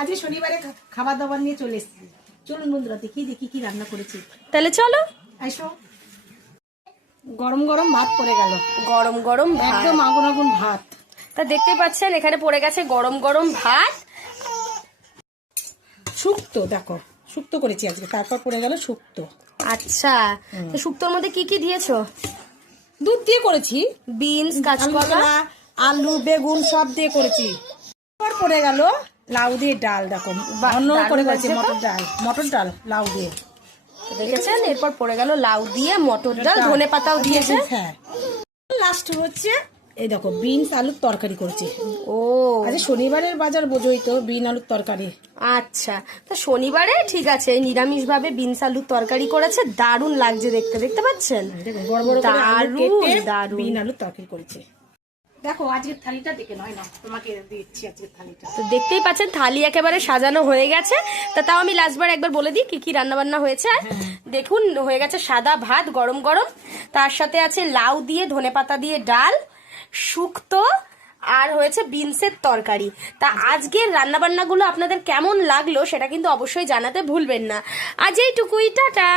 আজকে শনিবারে খাবার দাবার নিয়ে চলে এসেছি। চলুন বন্ধুরা দেখি দেখি কি রান্না করেছি। তাহলে চলো। আইসো। গরম গরম ভাত পড়ে গেল, গরম গরম একদম আগুন আগুন ভাত। তা দেখতে পাচ্ছেন এখানে পড়ে গেছে গরম গরম ভাত। শুক্তো, দেখো শুক্তো করেছি আজকে। তারপর পড়ে গেল শুক্তো। আচ্ছা, তো শুক্তোর মধ্যে কি কি দিয়েছো? দুধ দিয়ে করেছি, বিনস, কাঁচকলা, আলু বেগুন সব দিয়ে করেছি। তারপর পড়ে গেল লাউ দিয়ে ডাল। দেখো অন্য করে করেছি, মটর ডাল লাউ দিয়ে দেখেছেন। এরপর পড়ে গেল লাউ দিয়ে মটর ডাল, ধনে পাতাও দিয়েছে। হ্যাঁ, লাস্ট হচ্ছে এই দেখো বিনস আলুর তরকারি করেছি। ও আজকে শনিবারের বাজার বোঝোই তো, বিন আলুর তরকারি। আচ্ছা, তো শনিবারে ঠিক আছে নিরামিষ ভাবে বিনস আলুর তরকারি করেছে, দারুণ লাগছে দেখতে। দেখতে পাচ্ছেন বড় বড় করে আলু কেটে দারুণ বিন আলুর তরকারি করেছে। দেখো আজকের থালিটা দেখে নয় না, তোমাকে দিচ্ছি আজকের থালিটা। তো দেখতেই পাচ্ছেন থালি একেবারে সাজানো হয়ে গেছে। তা তাও আমি লাস্টবার একবার বলে দিই কি কি রান্না বান্না হয়েছে। দেখুন হয়ে গেছে সাদা ভাত গরম গরম, তার সাথে আছে লাউ দিয়ে ধনেপাতা দিয়ে ডাল, শুক্তো, আর হয়েছে বিনসের তরকারি। তা আজকের রান্না বান্নাগুলো আপনাদের কেমন লাগলো সেটা কিন্তু অবশ্যই জানাতে ভুলবেন না। আজ এইটুকুই, টাটা।